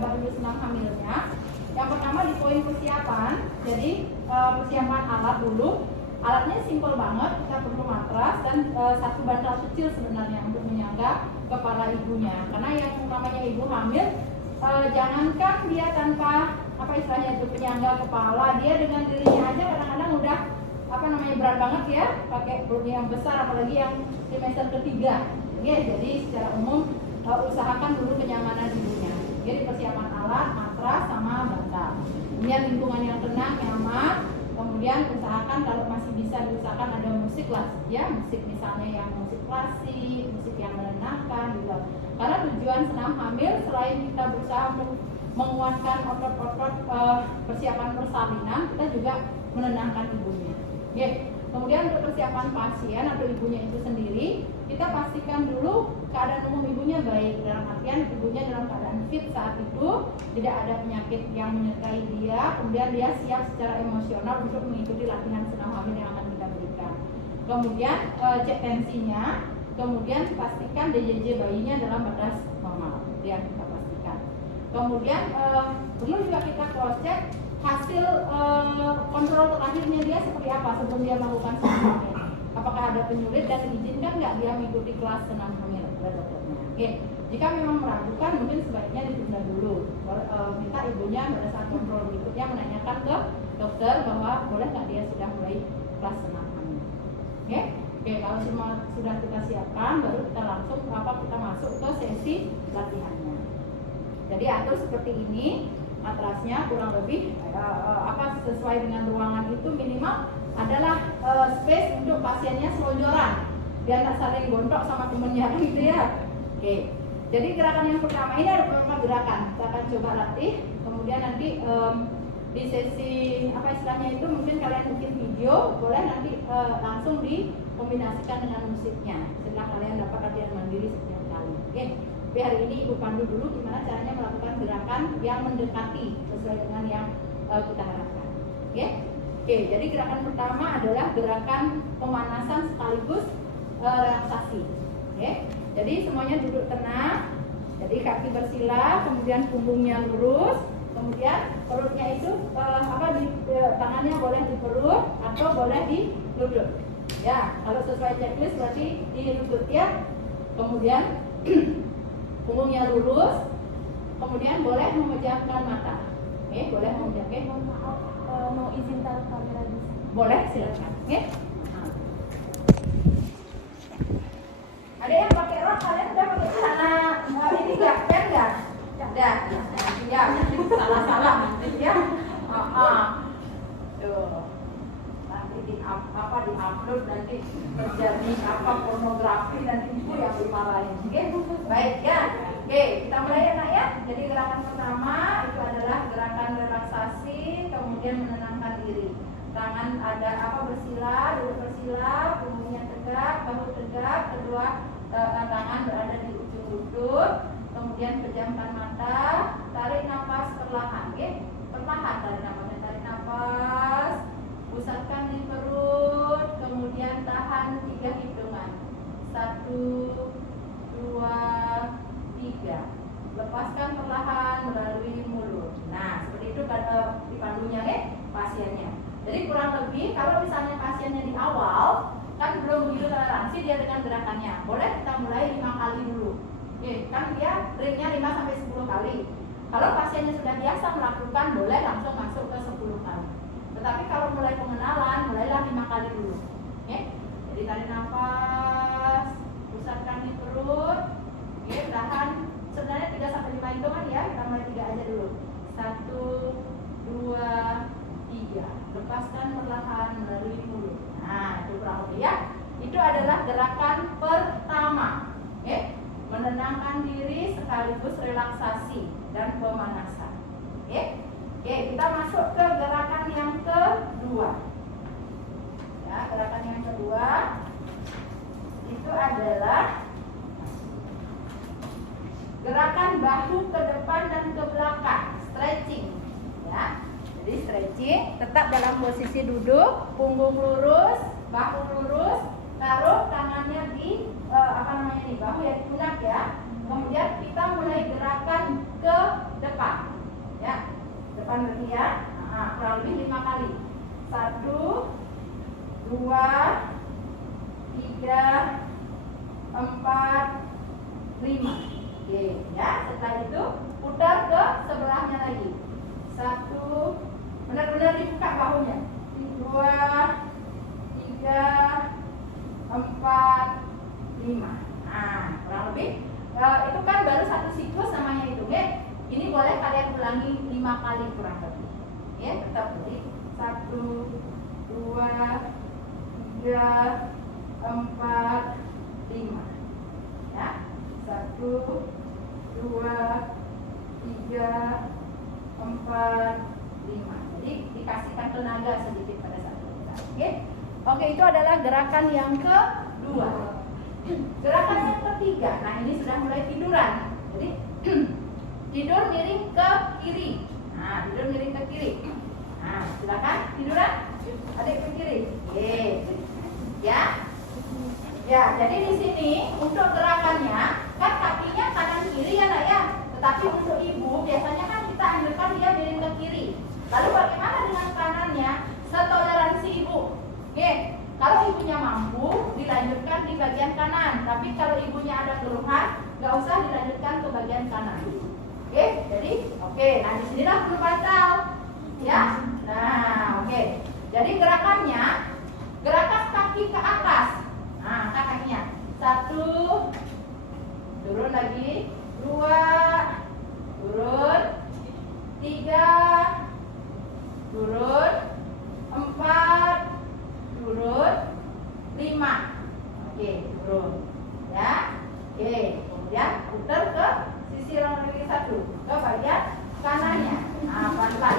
Bapak Ibu senang hamilnya. Yang pertama di poin persiapan. Jadi persiapan alat dulu. Alatnya simpel banget, kita perlu matras dan satu bantal kecil sebenarnya untuk menyangga kepala ibunya. Karena yang namanya ibu hamil, jangankan dia tanpa apa istilahnya itu penyangga kepala, dia dengan dirinya aja kadang-kadang udah berat banget ya, pakai perut yang besar, apalagi yang trimester ketiga. Oke, jadi secara umum usahakan dulu kenyamanan ibunya. Jadi persiapan alat, matras sama bantal. Kemudian lingkungan yang tenang, nyaman. Kemudian usahakan kalau masih bisa diusahakan ada musik lah, ya musik misalnya yang musik klasik, musik yang menenangkan gitu. Karena tujuan senam hamil selain kita berusaha untuk menguatkan otot-otot persiapan persalinan, kita juga menenangkan ibunya. Oke. Kemudian untuk persiapan pasien atau ibunya itu sendiri, kita pastikan dulu keadaan umum ibunya baik, dalam artian ibunya dalam keadaan fit saat itu, tidak ada penyakit yang menyertai dia, kemudian dia siap secara emosional untuk mengikuti latihan senam hamil yang akan kita berikan. Kemudian cek tensinya, kemudian pastikan DJJ bayinya dalam batas normal, yang kita pastikan. Kemudian perlu juga kita cross check hasil kontrol terakhirnya dia seperti apa sebelum dia melakukan senam hamil. Apakah ada penyulit dan diizinkan nggak dia mengikuti kelas senam hamil oleh dokternya. Oke, jika memang meragukan mungkin sebaiknya ditunda dulu. Minta ibunya pada saat kontrol berikutnya menanyakan ke dokter bahwa boleh nggak dia sudah mulai kelas senam hamil. Oke, kalau semua sudah kita siapkan, baru kita langsung kita masuk ke sesi latihannya. Jadi atur seperti ini. Matrasnya kurang lebih sesuai dengan ruangan itu minimal adalah space untuk pasiennya selonjoran biar tak saling gontok sama temennya gitu ya. Oke, jadi gerakan yang pertama ini ada beberapa gerakan kita akan coba latih, kemudian nanti di sesi istilahnya itu mungkin kalian bikin video, boleh nanti langsung dikombinasikan dengan musiknya setelah kalian dapat latihan mandiri setiap kali. Oke. Tapi hari ini Ibu pandu dulu gimana caranya melakukan gerakan yang mendekati sesuai dengan yang kita harapkan. Oke, jadi gerakan pertama adalah gerakan pemanasan sekaligus relaksasi. Jadi semuanya duduk tenang. Jadi kaki bersila, kemudian punggungnya lurus, kemudian perutnya itu tangannya boleh di perut atau boleh di lutut. Ya, kalau sesuai checklist berarti di lutut ya. Kemudian punggungnya lurus, kemudian boleh memejamkan mata. Boleh memejamkan. Mau izin taruh kamera di sini? Boleh, silakan. Ada yang pakai rok, kalian udah pakai celana ini enggak? Enggak? Ada. Ya, salah nanti ya. Tuh. Nanti di-upload nanti terjadi pornografi nanti itu yang dimarahin. Baik ya. Kita mulai ya nak ya. Jadi gerakan pertama itu adalah gerakan relaksasi, kemudian menenangkan diri. Tangan ada bersila, duduk bersila, punggungnya tegak, bahu tegak, kedua tangan berada di ujung lutut, kemudian pejamkan mata, tarik nafas perlahan, perlahan tarik nafas, pusatkan di perut, kemudian tahan 3 hitungan, 1, 2, 3, lepaskan perlahan melalui mulut. Nah, seperti itu dipandunya pasiennya. Jadi kurang lebih kalau misalnya pasiennya di awal kan belum begitu toleransi dia dengan gerakannya, boleh kita mulai 5 kali dulu. Kan dia ringnya 5-10 kali. Kalau pasiennya sudah biasa melakukan, boleh langsung masuk ke 10 kali. Tetapi kalau mulai pengenalan, mulailah 5 kali dulu. Jadi tarik nafas, pusatkan di perut, tahan. Sebenarnya 3-5 hitungan ya, kita mulai 3 aja dulu. 1, 2, 3. Lepaskan perlahan melalui mulut. Nah, itu kurang lebih ya. Itu adalah gerakan pertama. Menenangkan diri sekaligus relaksasi dan pemanasan. Oke, kita masuk ke gerakan yang kedua. Ya, gerakan yang kedua itu adalah gerakan bahu ke depan dan ke belakang, stretching. Ya, jadi stretching, tetap dalam posisi duduk, punggung lurus, bahu lurus, taruh tangannya di bahu ya, di pundak ya. Kemudian kita mulai gerakan ke depan. diulangi 5 kali kurang lebih. Ya, tetap jadi 1, 2, 3, 4, 5. Ya, 1, 2, 3, 4, 5. Jadi dikasihkan tenaga sedikit pada saat kita. Oke, oke, itu adalah gerakan yang kedua. Gerakan yang ketiga, nah ini sudah mulai tiduran. Jadi tidur miring ke kiri. Nah, tidur miring ke kiri. Nah, silakan tiduran. Adik ke kiri. Oke. Ya. Ya, jadi di sini untuk gerakannya kan kakinya kanan kiri ya nak ya. Tetapi untuk ibu biasanya kan kita anjurkan dia miring ke kiri. Lalu bagaimana dengan kanannya? Setoleransi ibu. Oke. Kalau ibunya mampu, dilanjutkan di bagian kanan. Tapi kalau ibunya ada keluhan, nggak usah dilanjutkan ke bagian kanan. Oke, jadi oke. Nah disinilah perlu bantal, ya. Nah oke. Jadi gerakannya, gerakan kaki ke atas. Nah angkat kakinya. 1, turun lagi. 2, turun. 3, turun. 4, turun. 5, oke, turun, ya, oke. Kemudian putar ke sisi orang kaki 1 ke bagian kanannya. Nah, pelan-pelan.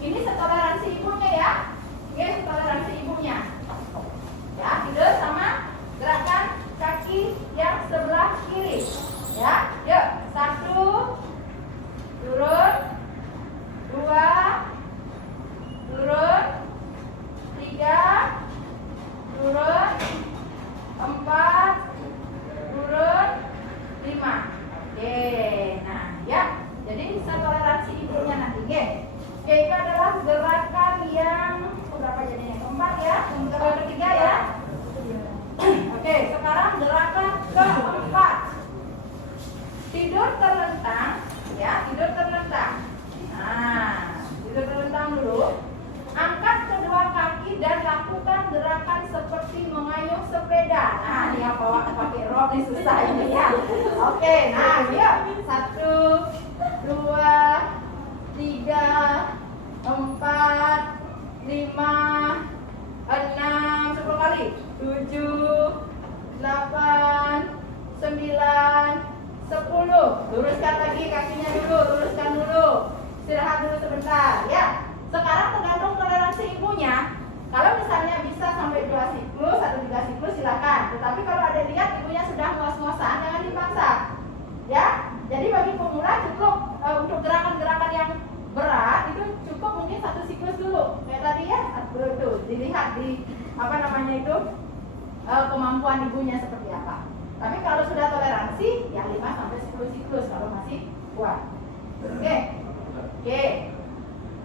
Ini setoleransi ibunya ya, oke, setoleransi ibunya. Ya, tidur sama gerakan kaki yang sebelah kiri. Ya, yuk, 1, turun. 2, turun. 3, turun. 4, turun. 5. Oke, nah ya, jadi setoleransi ibunya nanti. Oke, itu adalah gerakan yang berapa jadinya? Keempat ya, yang ketiga ya. Oke, sekarang gerakan keempat. Tidur terlentang, ya, tidur terlentang. Nah, tidur terlentang dulu. Angkat kedua kaki dan lakukan gerakan seperti mengayuh sepeda. Nah, ini yang bawa pakai rok nih susah ini ya. Oke, nah yuk. 1, 2, 3, 4, 5, 6, 10 kali. 7, 8, 9, 10. Luruskan lagi kakinya dulu, luruskan dulu. Istirahat dulu sebentar, ya. Sekarang tergantung toleransi ibunya. Kalau misalnya bisa sampai 2 siklus atau 3 siklus silakan. Tetapi kalau ada lihat ibunya sudah ngos-ngosan, jangan dipaksa. Ya, jadi bagi pemula cukup untuk gerakan-gerakan yang berat itu cukup mungkin 1 siklus dulu. Kayak tadi ya, itu dilihat di apa namanya itu kemampuan ibunya seperti apa. Tapi kalau sudah toleransi ya 5 sampai 10 siklus kalau masih kuat. Oke. Oke.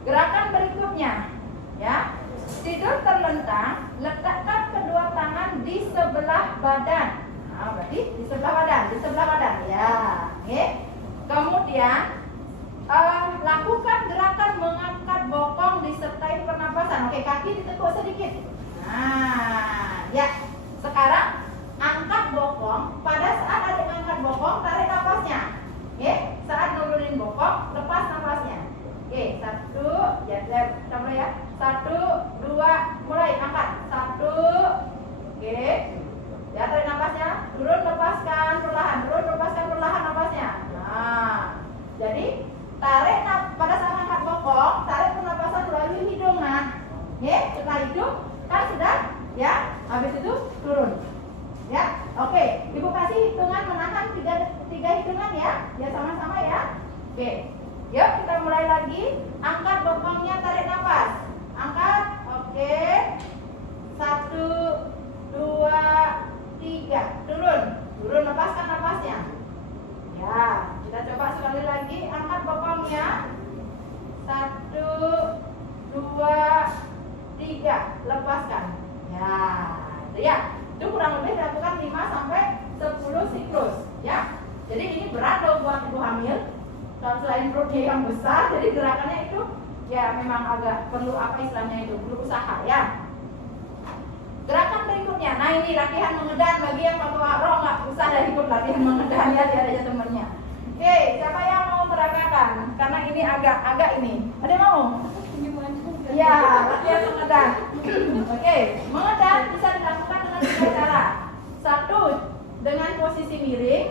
Gerakan berikutnya, ya, tidur terlentang, letakkan kedua tangan di sebelah badan. Nah, berarti di sebelah badan, ya. Oke. Kemudian lakukan gerakan mengangkat bokong disertai pernapasan. Oke, kaki ditekuk sedikit. Nah, ya. Sekarang angkat bokong. Pada saat ada mengangkat bokong, tarik nafasnya. Oke, saat nurunin bokong, lepas nafasnya. Oke, 1, ya, coba ya. 1, 2, mulai angkat. 1, oke. Ya, tarik nafasnya. Turun, lepaskan perlahan. Turun, lepaskan perlahan nafasnya. Nah, jadi tarik pada saat angkat bokong, tarik pernapasan melalui hidung. Nah, oke, setelah hidung kan sudah, ya. Habis itu turun. Ya, oke. Ibu kasih hitungan menahan 3 hitungan ya. Ya, sama-sama ya. Oke. Yuk kita mulai lagi. Angkat bokongnya, tarik nafas. Angkat, oke. 1, 2, 3. Turun, lepaskan nafasnya. Ya, kita coba sekali lagi. Angkat bokongnya. 1, 2, 3. Lepaskan. Ya, itu ya. Itu kurang lebih dilakukan 5 sampai 10 siklus. Ya. Jadi ini berat loh buat ibu hamil. Selain perutnya yang besar, jadi gerakannya itu ya memang agak perlu apa istilahnya itu, perlu usaha ya. Gerakan berikutnya, nah ini latihan mengedan bagi yang waktu roh nggak usah dari ikut latihan mengedan ya, dia ada temennya. Oke, siapa yang mau meragakan? Karena ini agak ini. Ada mau? Gimana? Iya, latihan mengedan. Oke, mengedan bisa dilakukan dengan tiga cara. Satu, dengan posisi miring.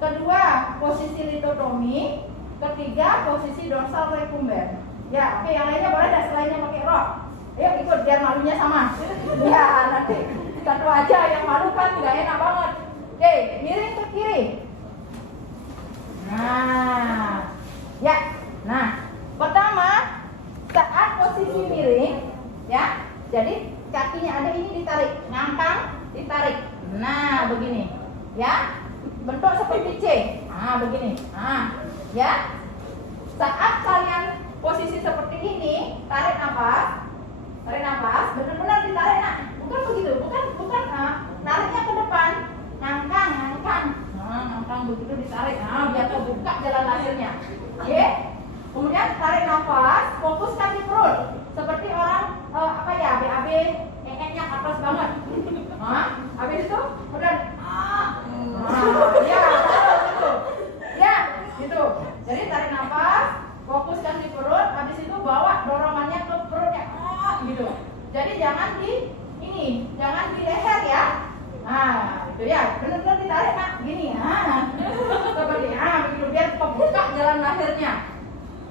Kedua, posisi litotomi. Ketiga, posisi dorsal recumbens. Ya, oke, yang lainnya boleh dah selainnya pakai rok. Ayo ikut biar malunya sama. Ya, nanti satu aja yang malu kan nggak enak banget. Oke, miring ke kiri. Nah, ya. Nah, pertama saat posisi miring, ya. Jadi kakinya ada ini ditarik, ngangkang, ditarik. Nah, begini, ya. Bentuk seperti C. Nah, begini. Nah, ya. Saat kalian posisi seperti ini, tarik nafas. Tarik nafas, benar-benar ditarik, nak. Bukan begitu, bukan nariknya ke depan. Ngangkang. Nah, ngangkang begitu ditarik. Nah, biar terbuka jalan lahirnya. Oke? Kemudian tarik nafas, fokuskan di perut. Seperti orang BAB, nya atas banget. Nah, habis itu kemudian ya, gitu. Ya, gitu. Jadi tarik nafas, fokuskan di perut, habis itu bawa dorongannya ke perutnya. Gitu. Jadi jangan di leher ya. Nah, itu ya, benar-benar ditarik, nak. Gini. Seperti begitu biar kebuka jalan lahirnya.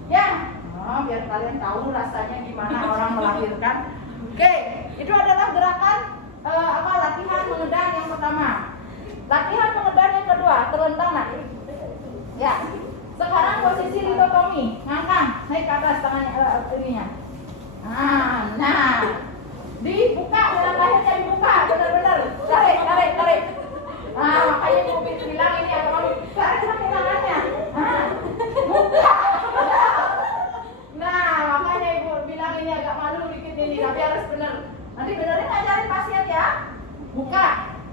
Ya. Biar kalian tahu rasanya gimana orang melahirkan. Oke, itu adalah gerakan latihan mengedan yang pertama. Latihan mengedan yang kedua, terlentang, nak. Ya. Sekarang posisi litotomi, ngangkang, naik ke atas tangannya ininya. Nah, dibuka jalan lahirnya, dibuka, benar-benar. Tarik. Makanya ibu bilang ini apa kamu tarik tangannya. Buka. Nah, makanya ibu bilang ini agak malu dikit ini, tapi harus benar. Nanti benerin ajarin pasien ya. Buka,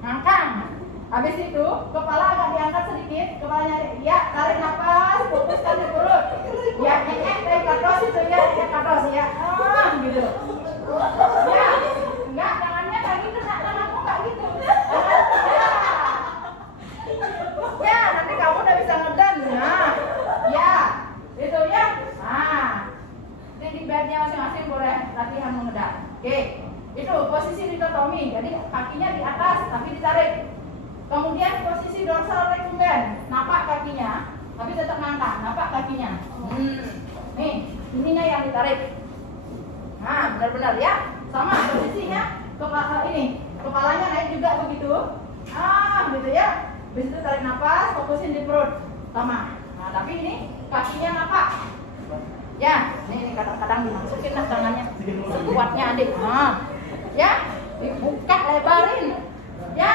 ngangkang. Habis itu kepala agak diangkat sedikit, kepalanya ya, tarik nafas, fokuskan di perut. Ya, tarik katos itu ya, katos ya. Gitu. Ya, enggak, tangannya kayak gitu, tanganmu enggak gitu. Ya, nanti kamu udah bisa ngedan. Nah, ya, itu ya. Nah, di bednya masing-masing boleh latihan mengedan. Oke, itu posisi litotomi, jadi kakinya di atas tapi ditarik. Kemudian posisi dorsal recumbens, napak kakinya, tapi tetap ngangkat, napak kakinya. Nih, ininya yang ditarik. Nah, benar-benar ya, sama posisinya kepalanya naik juga begitu. Gitu ya. Habis itu tarik nafas, fokusin di perut, sama. Nah, tapi ini kakinya napak. Ya, ini kadang-kadang dimasukin lah tangannya sekuatnya adik. Ya, dibuka lebarin. Ya.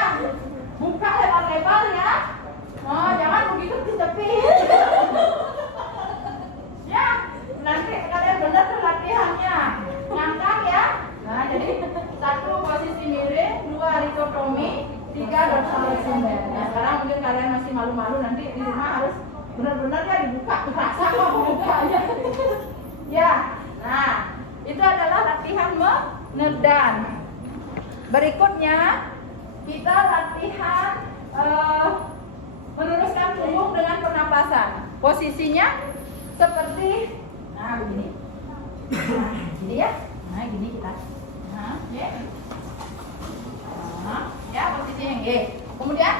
Buka lebar-lebar ya. Jangan begitu ditepis. Ya, nanti kalian benar tuh latihannya. Ngangkat ya. Nah, jadi 1 posisi miring, 2 litotomi, 3 dorsal recumbens. Nah, sekarang mungkin kalian masih malu-malu, nanti di rumah harus benar-benar ya dibuka. Terasa kok bukanya. Ya. Nah, itu adalah latihan mengedan. Berikutnya kita latihan meluruskan punggung dengan pernapasan. Posisinya seperti begini. Gini ya. Nah, gini kita. Ya. Ya, posisinya G. Kemudian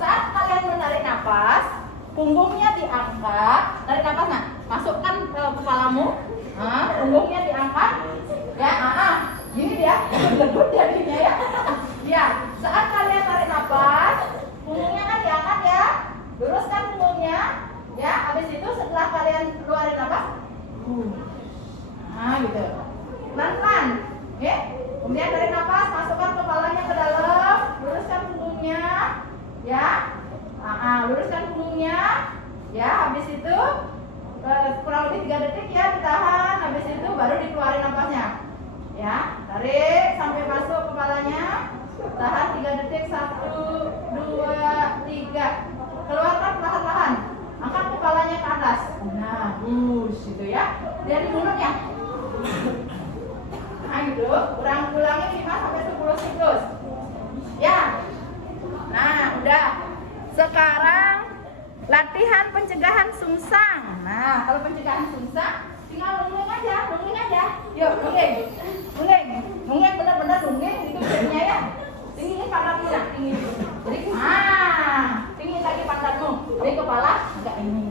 saat kalian menarik napas, punggungnya diangkat. Tarik napas, nah. Masukkan ke kepalamu. Punggungnya diangkat. Ya, gini dia. Gendut jadinya ya. Ya, saat kalian tarik nafas, punggungnya kan diangkat ya, luruskan punggungnya, ya. Habis itu setelah kalian keluarin nafas, gitu, pelan-pelan, ya. Kemudian tarik nafas, masukkan kepalanya ke dalam, luruskan punggungnya, ya. Luruskan punggungnya, ya. Habis itu kurang lebih 3 detik ya, ditahan. Habis itu baru dikeluarin nafasnya, ya. Tarik sampai masuk kepalanya. Tahan 3 detik, 1, 2, 3. Keluarkan perlahan-lahan. Angkat kepalanya ke atas. Nah, gitu ya. Lihat di mulutnya. Nah, gitu. Ulangi 5 sampai 10 siklus. Ya. Nah, udah. Sekarang latihan pencegahan sungsang. Nah, Nah, kalau pencegahan susah, tinggal nungging aja. Yuk, nungging benar-benar nungging itu jadinya ya. Tinggiin pantatmu nak, tinggi. Jadi, tinggi lagi pantatmu. Jadi kepala agak ini.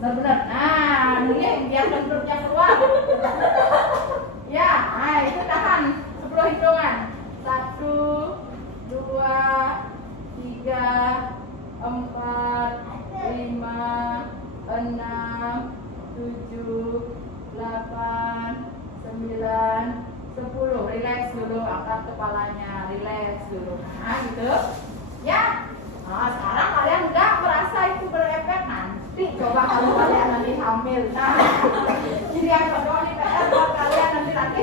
Benar-benar. Nungging biar kentutnya keluar. Ya, itu tahan 10 hitungan. 1, 2, 3, 4, 5, 6, 7, 8, 9, 10. Relax dulu, angkat kepalanya, relax dulu. Gitu. Ya. Sekarang kalian udah merasa itu berefek. Nanti coba kalau kalian nanti hamil. Ini yang kedua nih PR buat kalian nanti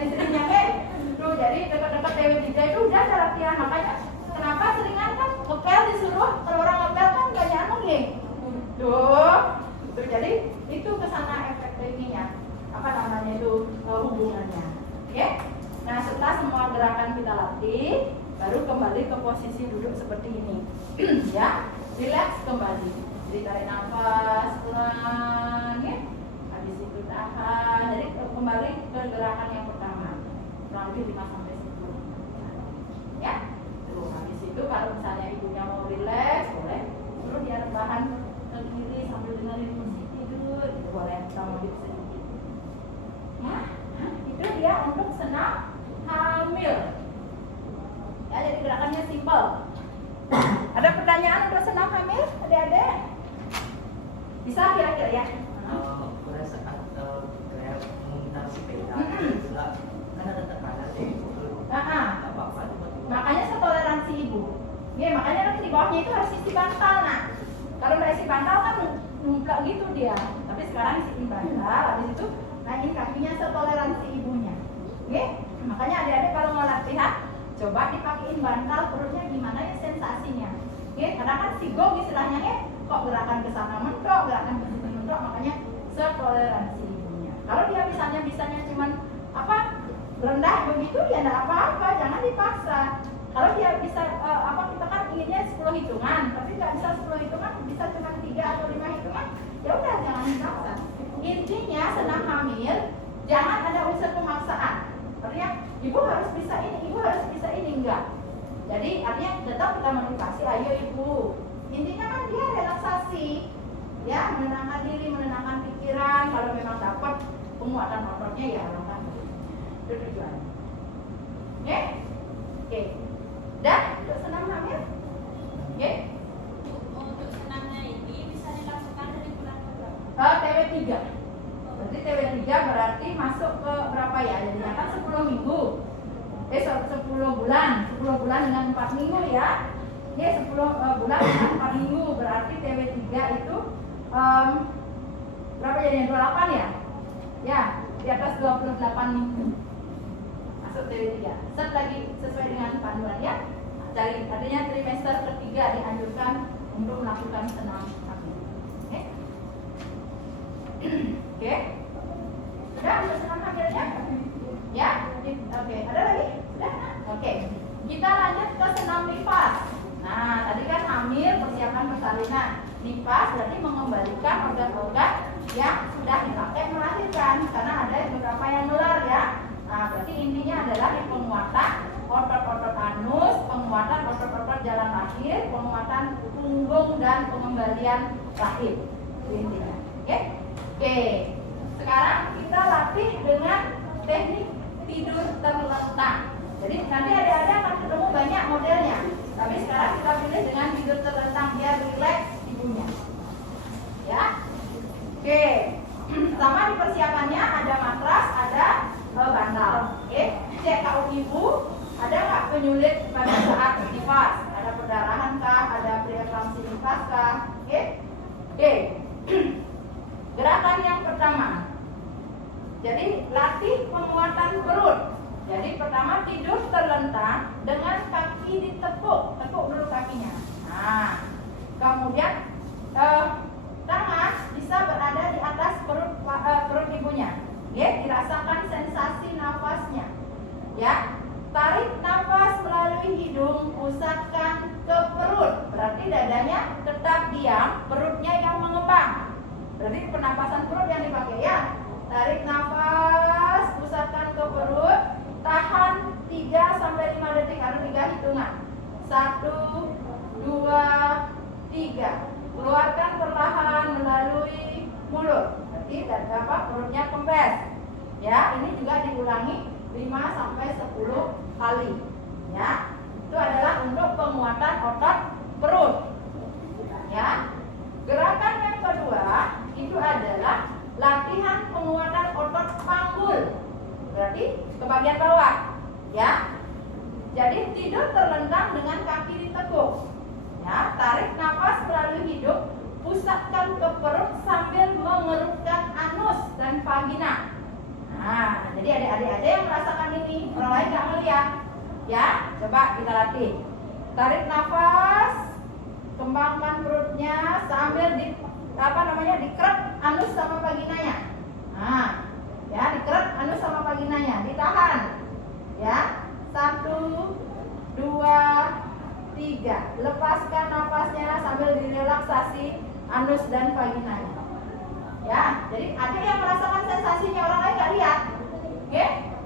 istrinya tuh jadi dekat-dekat TW3 itu udah ada latihan. Makanya kenapa seringan kan ngepel disuruh, kalau orang ngepel kan gak nyambung nih. Tuh jadi itu kesana efek ininya, apa namanya itu hubungannya. Oke? Nah setelah semua gerakan kita latih, baru kembali ke posisi duduk seperti ini. Ya, relax kembali. Jadi tarik nafas pelan, ya. Habis itu tahan. Jadi kembali ke gerakan yang pertama, kurang lebih 5 sampai 10. Ya. Tuh, habis itu kalau misalnya ibunya mau relax, boleh suruh dia rebahan ke kiri sambil dengerin musik tidur, gitu boleh sama gitu sedikit. Ya, itu dia untuk senam hamil. Ya, jadi gerakannya simpel. Ada pertanyaan untuk senam hamil, adik-adik? Bisa kira-kira ya? Pada saat kayak memutar sepeda, kan ada tekanan apa-apa. Makanya setoleransi ibu. Ya, makanya nanti di bawahnya itu harus isi bantal. Nah, kalau nggak isi bantal kan numplak gitu dia. Tapi sekarang isi bantal, habis itu naikin kakinya setoleransi ibunya. Oke? Makanya adik-adik kalau mau latihan, coba dipakein bantal, perutnya gimana ya sensasinya. Oke? Karena kan sigong istilahnya kok gerakan ke sana mentok, gerakan ke sini mentok, makanya setoleransi ibunya. Kalau dia bisanya cuman rendah begitu ya enggak apa-apa, jangan dipaksa. Kalau dia bisa kita kan inginnya 10 hitungan, tapi nggak bisa 10 hitungan, bisa cuma 3 atau 5 hitungan, ya udah jangan dipaksa. Intinya senam hamil jangan ada unsur pemaksaan. Artinya ibu harus bisa ini enggak. Jadi artinya tetap kita motivasi, ayo ibu. Intinya kan dia relaksasi, ya menenangkan diri, menenangkan pikiran. Kalau memang dapat penguatan ototnya ya alangkah baik. Itu tujuannya. Oke. Dan untuk senam hamil, Untuk senamnya ini bisa dilakukan dari bulan ke berapa? TW3. Berarti TW3 berarti masuk ke berapa ya? Jadinya kan 10 minggu. 10 bulan. 10 bulan dengan 4 minggu ya. 10 bulan dengan 4 minggu. Berarti TW3 itu berapa jadinya? 28 ya? Ya, di atas 28 minggu. Masuk TW3. Set lagi sesuai dengan panduan ya. Dari artinya trimester ketiga dianjurkan untuk melakukan senam hamil. Oke. Sudah untuk senam hamilnya? Ya. Oke. Ada lagi? Sudah? Oke. Kita lanjut ke senam nifas. Nah, tadi kan hamil persiapan persalinan. Nifas berarti mengembalikan organ-organ yang sudah dipakai melahirkan, karena ada beberapa yang nular ya. Nah, berarti intinya adalah di penguatan otot-otot anus, penguatan otot-otot jalan lahir, penguatan punggung dan pengembalian rahim. Itu intinya. Oke. Sekarang kita latih dengan teknik tidur terlentang. Jadi nanti adik-adik akan ketemu banyak modelnya. Tapi sekarang kita pilih dengan tidur terlentang biar rileks ibunya. Ya. Oke. Sama di persiapannya ada matras, ada bantal. Cek KU ibu, ada nggak penyulit pada saat nifas? Ada perdarahan kah? Ada preeklamsi nifas kah? Oke. Gerakan yang pertama. Jadi latih penguatan perut. Jadi pertama tidur terlentang dengan kaki ditekuk, tekuk dulu kakinya. Nah, kemudian tangan bisa berada di atas perut ibunya. Dirasakan sensasi nafasnya. Ya, tarik nafas melalui hidung, pusatkan ke perut. Berarti dadanya tetap diam, perutnya yang mengembang. berarti perutnya kempes. Ya, ini juga diulangi 5 sampai 10 kali. Ya, itu adalah untuk penguatan otot perut. Ya, gerakan yang kedua itu adalah latihan penguatan otot panggul. Berarti ke bagian bawah. Ya, jadi tidur terlentang dengan kaki ditekuk. Ya, tarik nafas melalui hidung, pusatkan ke perut sambil mengerutkan anus dan vagina. Nah, jadi adik-adik aja yang merasakan ini, orang lain nggak melihat. Ya, coba kita latih. Tarik nafas, kembangkan perutnya sambil dikerep anus sama vaginanya. Nah, ya, dikerep anus sama vaginanya, ditahan. Ya, 1, 2, 3. Lepaskan nafasnya sambil direlaksasi anus dan vaginanya. Ya, jadi ada yang merasakan sensasinya, orang lain nggak lihat. Oke,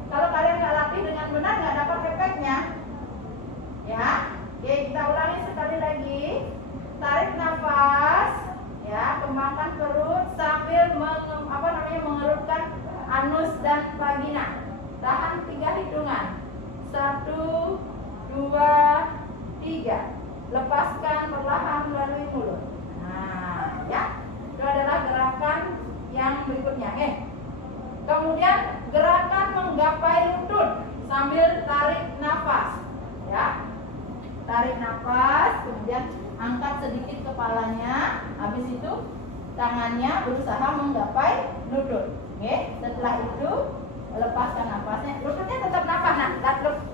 kalau kalian nggak latih dengan benar nggak dapat efeknya. Ya, oke, kita ulangi sekali lagi. Tarik nafas, ya, kembangkan perut sambil mengerutkan anus dan vagina. Tahan 3 hitungan. 1, 2, 3. Lepaskan perlahan melalui mulut. Nah, ya, itu adalah gerakan yang berikutnya. Kemudian gerakan menggapai lutut sambil tarik nafas. Ya, tarik nafas, kemudian angkat sedikit kepalanya. Habis itu tangannya berusaha menggapai lutut. Setelah itu lepaskan nafasnya. Lututnya tetap nafas. Nah,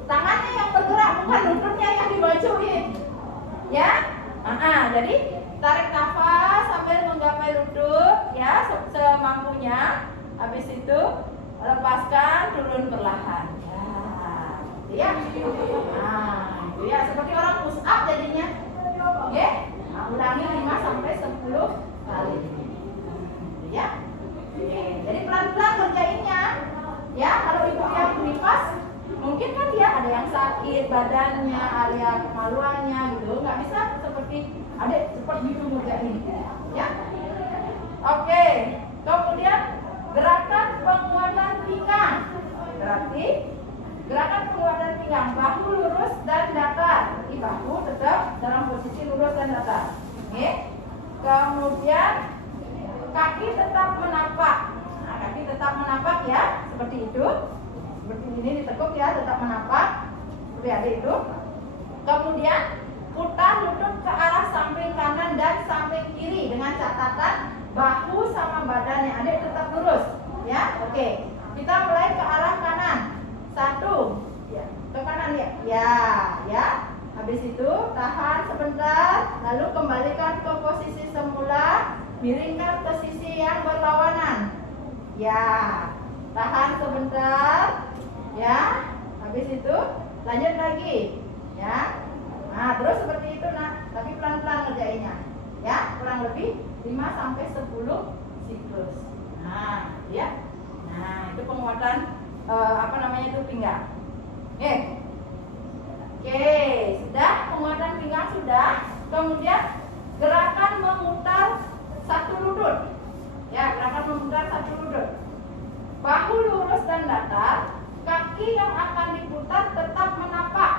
tangannya yang bergerak, bukan lututnya yang dimajuin. Ya, jadi tarik nafas sambil menggapai lutut, ya, semampunya. Habis itu lepaskan, turun perlahan. Ya, nah, itu ya, seperti orang push up jadinya. Oke, nah, ulangi 5 sampai 10 kali. Ya, jadi pelan-pelan kerjainnya. Ya, kalau ibu yang beripas, mungkin kan dia ada yang sakit badannya, ada kemaluannya gitu, nggak bisa seperti adik cepat gitu ngerjain. Ya, oke. Kemudian gerakan penguatan pinggang. Berarti gerakan penguatan pinggang, bahu lurus dan datar. Jadi bahu tetap dalam posisi lurus dan datar. Oke. Kemudian kaki tetap menapak. Nah, kaki tetap menapak ya, seperti itu. Seperti ini ditekuk ya, tetap menapak. Seperti ada itu. Kemudian putar lutut ke arah samping kanan dan samping kiri dengan catatan bahu sama badannya adik tetap lurus. Ya, oke. Kita mulai ke arah kanan. 1, ya, ke kanan ya. Ya. Habis itu tahan sebentar, lalu kembalikan ke posisi semula, miringkan ke sisi yang berlawanan. Ya, tahan sebentar. Ya, habis itu lanjut lagi. Ya. Nah, terus seperti itu tapi pelan-pelan ngerjainnya. Ya, kurang lebih 5 sampai 10 siklus. Nah, ya. Nah, itu penguatan itu pinggang. Oke, sudah penguatan pinggang sudah. Kemudian gerakan memutar satu lutut. Ya, gerakan memutar satu lutut. Bahu lurus dan datar, kaki yang akan diputar tetap menapak.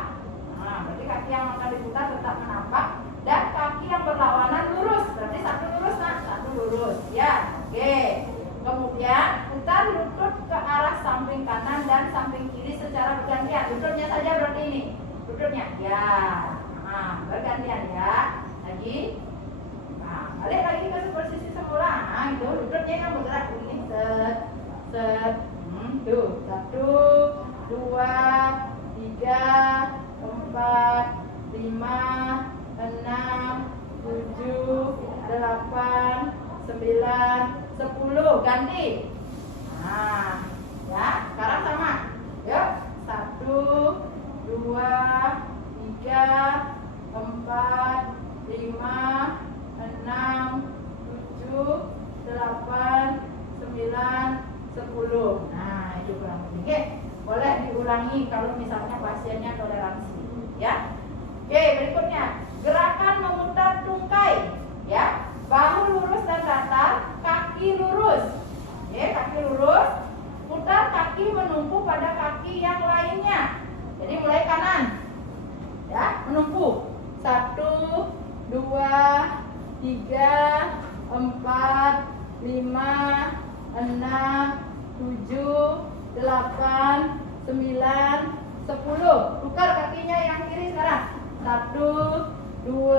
Nah, berarti kaki yang akan diputar tetap menapak dan kaki yang berlawanan lurus. Berarti satu lurus, satu lurus. Ya, oke. Kemudian putar lutut ke arah samping kanan dan samping kiri secara bergantian. Lututnya saja berarti ini. Lututnya. Ya. Nah, bergantian ya. Lagi. Nah, balik lagi ke posisi semula. Nah, itu lututnya yang bergerak ini. Set. Tuh. 1, 2, 3, 4, 5, 6, 7, 8, 9, 10. Ganti. Nah, ya, sekarang sama. Yuk, 1, 2, 3, 4, 5, 6, 7, 8, 9, 10. Nah, itu kurang lebih. Oke, boleh diulangi kalau misalnya pasiennya toleransi. Ya. Oke, berikutnya gerakan memutar tungkai. Ya, bahu lurus dan datar, kaki lurus. pada kaki yang lainnya. Jadi mulai kanan, ya, menumpu. 1, 2, 3, 4, 5, 6, 7, 8, 9, 10. Tukar kakinya yang kiri sekarang. 1, 2,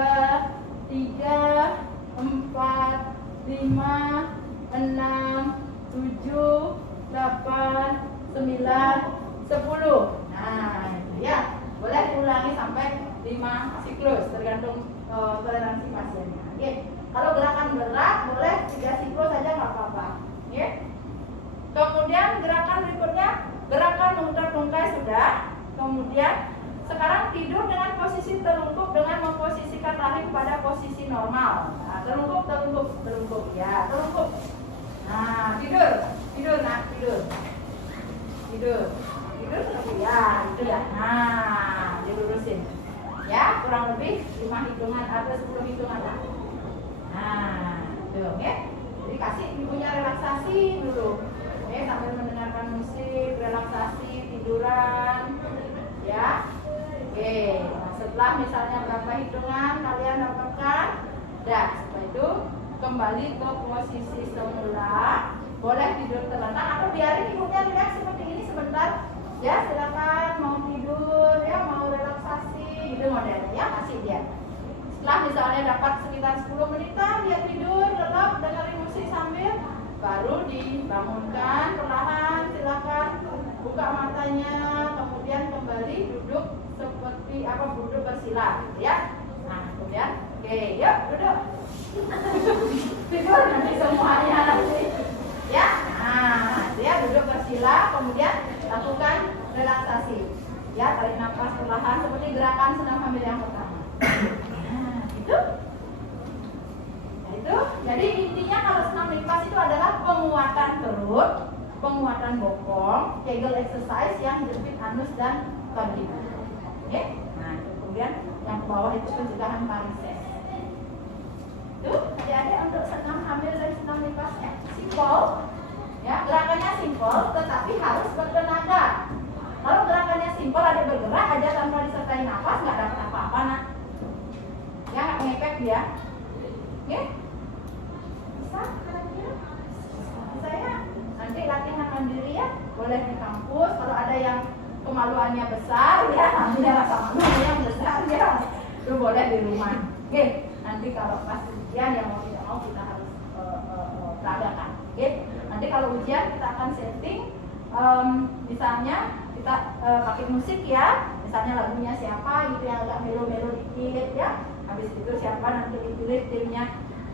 3, 4, 5, 6, 7, 8, 9, 10. Nah, ya, boleh ulangi sampai 5 siklus tergantung toleransi pasiennya. Oke. Kalau gerakan berat boleh 3 siklus saja nggak apa-apa. Oke. Kemudian gerakan berikutnya gerakan memutar tungkai sudah. Kemudian sekarang tidur dengan posisi terungkup dengan memposisikan rahim pada posisi normal. Nah, terungkup ya, terungkup. Nah, tidur, ya, itu ya. Nah, dilurusin. Ya, kurang lebih 5 hitungan atau 10 hitungan lah. Nah, tuh, oke. Jadi kasih ibunya relaksasi dulu. Oke, sambil mendengarkan musik, relaksasi, tiduran. Ya. Oke. Nah, setelah misalnya berapa hitungan kalian dapatkan, dah, setelah itu kembali ke posisi semula. Boleh tidur tenang atau biarin ibunya relax seperti ini sebentar. Ya, silakan mau tidur, ya, mau relaksasi, gitu modelnya, ya, kasih dia. Setelah misalnya dapat sekitar 10 menitan, dia tidur, lelap, dengerin musik sambil, baru dibangunkan perlahan, silakan buka matanya, kemudian kembali duduk seperti duduk bersila, gitu ya. Nah, kemudian, oke, yuk, duduk. Tidur nanti semuanya nanti. Ya, nah, dia duduk bersila, kemudian lakukan relaksasi. Ya, tarik nafas perlahan seperti gerakan senam hamil yang pertama. Nah, itu. Nah, itu. Jadi intinya kalau senam nafas itu adalah penguatan perut, penguatan bokong, Kegel exercise yang jepit anus dan vagina. Oke? Nah, itu. Kemudian yang ke bawah itu pencegahan varises. Itu adik-adik untuk senam hamil dan senam nifasnya simpel, ya, gerakannya simpel tetapi harus bertenaga. Kalau gerakannya simpel, adik bergerak aja tanpa disertai nafas, nggak dapat apa-apa, nak. Ya, nggak ngefek dia. Oke? Bisa kira-kira? Bisa ya? Nanti latihan mandiri ya, boleh di kampus. Kalau ada yang kemaluannya besar, ya, namanya rasa malu yang besar, ya, itu boleh di rumah. Oke? Nanti kalau pas ujian yang mau tidak mau kita harus peragakan. Oke? Nanti kalau ujian kita akan setting, misalnya kita pakai musik ya, misalnya lagunya siapa gitu yang agak melo-melo dikit ya. Habis itu siapa nanti dipilih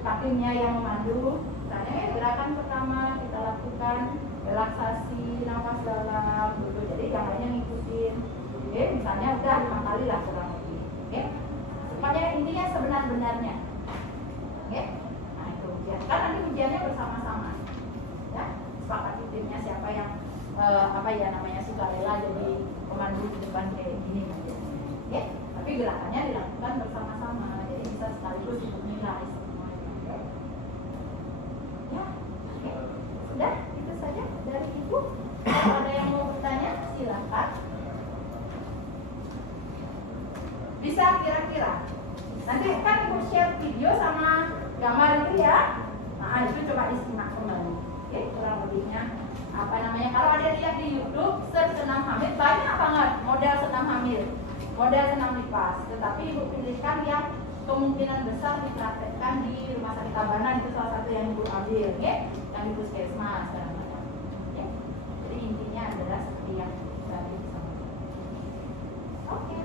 hakimnya yang memandu. Misalnya gerakan pertama kita lakukan relaksasi nafas dalam gitu. Jadi yang lainnya ngikutin. Oke? Misalnya udah 5 kali lah kurang lebih. Oke? Pokoknya intinya sebenar-benarnya. Oke? Nah, itu ujian. Kan nanti ujiannya bersama-sama. Ya, sepakati timnya siapa yang namanya sukarela jadi pemandu di depan kayak gini. Oke? Tapi gerakannya dilakukan bersama-sama. Jadi bisa sekaligus untuk nilai semuanya. Oke? Ya. Oke. Sudah, itu saja dari Ibu. Kalau ada yang mau bertanya, silakan. Bisa kira-kira. Nanti kan Ibu share video sama gambar itu ya. Nah, itu coba disimak kembali. Oke, kurang lebihnya kalau ada lihat di YouTube search senam hamil, banyak banget model senam hamil, model senam nifas. Tetapi Ibu pilihkan yang kemungkinan besar dipraktekkan di rumah sakit Tabanan, itu salah satu yang Ibu ambil, ya, yang di puskesmas dan macam. Ya. Jadi intinya adalah seperti yang tadi disampaikan. Oke.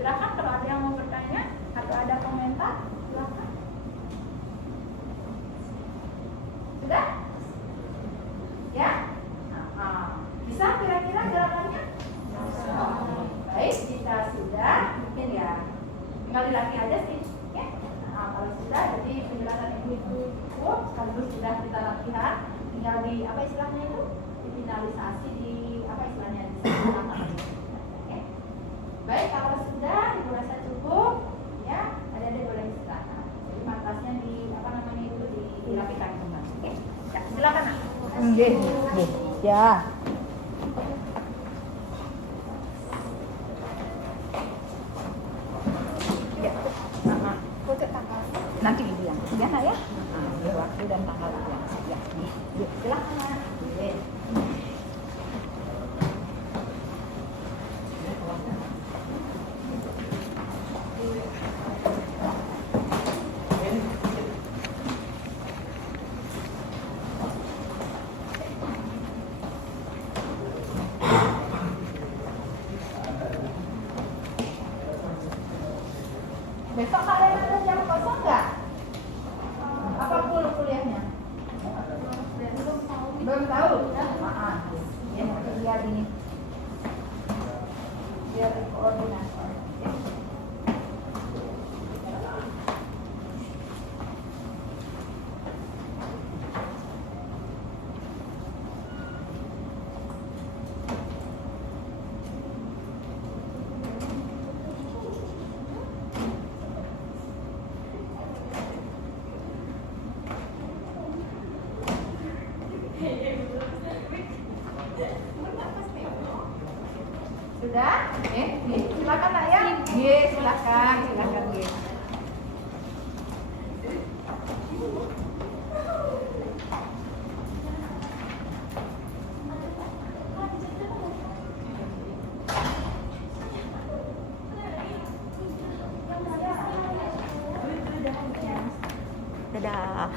Silakan kalau ada yang mau bertanya atau ada komentar, silakan. Sudah? Ya? Bisa kira-kira gerakannya? Baik, jika sudah, mungkin ya tinggal dilatih aja sih. Ya? Nah, kalau sudah, jadi penjelasan itu cukup, sekaligus sudah kita latihan, tinggal di apa istilahnya itu? Difinalisasi di apa istilahnya? Oke. Baik, kalau sudah Ibu rasa cukup, ya, adik-adik boleh istirahat. Jadi matlasnya di apa namanya itu dirapikan kembali. Oke. Ya, silakan. Ya. Silakan Nak. Ye. Besok kalian ada jam kosong nggak? Apa kuliahnya? Belum tahu. Maaf. Ya, biar ini. Biar koordinator. Ya. Sudah? Silakan Nak ya. Silakan Ye. Dadah.